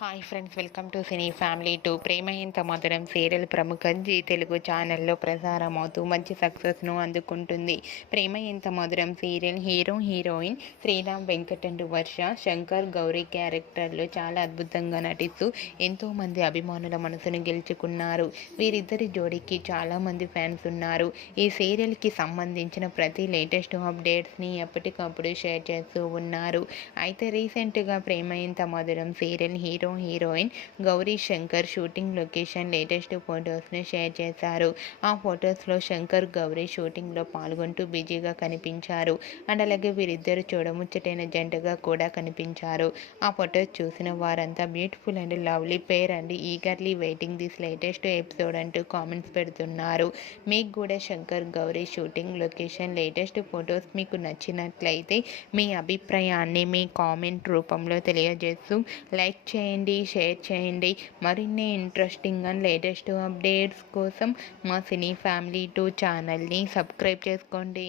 Hi friends, welcome to cine family two. Prema Intha Madhuram serial ప్రముఖ G Telugu ఛానల్లో ప్రసారం అవుతూ మంచి సక్సెస్ను అందుకుంటుంది. Prema Intha Madhuram serial hero heroine Sriram Venkat and Varsha, Shankar Gowri క్యారెక్టర్లో చాలా అద్భుతంగా నటిస్తూ ఎంతోమంది అభిమానుల మనసును గెలుచుకున్నారు. వీరిద్దరి జోడీకి చాలామంది ఫ్యాన్స్ ఉన్నారు. ఈ సీరియల్కి సంబంధించిన ప్రతి లేటెస్ట్ అప్డేట్స్ని ఎప్పటికప్పుడు షేర్ చేస్తూ ఉన్నారు. అయితే రీసెంట్గా Prema Intha Madhuram serial heroine Gowri Shankar shooting location latest ఫొటోస్ను షేర్ చేశారు. ఆ ఫొటోస్లో శంకర్ గౌరీ షూటింగ్లో పాల్గొంటూ బిజీగా కనిపించారు. అండ్ అలాగే వీరిద్దరు చూడముచ్చటైన జంటగా కూడా కనిపించారు. ఆ ఫొటోస్ చూసిన వారంతా beautiful and lovely pair and eagerly waiting this latest episode అంటూ కామెంట్స్ పెడుతున్నారు. మీకు కూడా Shankar Gauri shooting location latest photos మీకు నచ్చినట్లయితే మీ అభిప్రాయాన్ని మీ కామెంట్ రూపంలో తెలియజేస్తూ లైక్ చేయండి, షేర్ చేయండి. మరిన్ని ఇంట్రెస్టింగ్ అండ్ లేటెస్ట్ అప్డేట్స్ కోసం మా సినీ ఫ్యామిలీ 2 ఛానల్ని సబ్స్క్రైబ్ చేసుకోండి.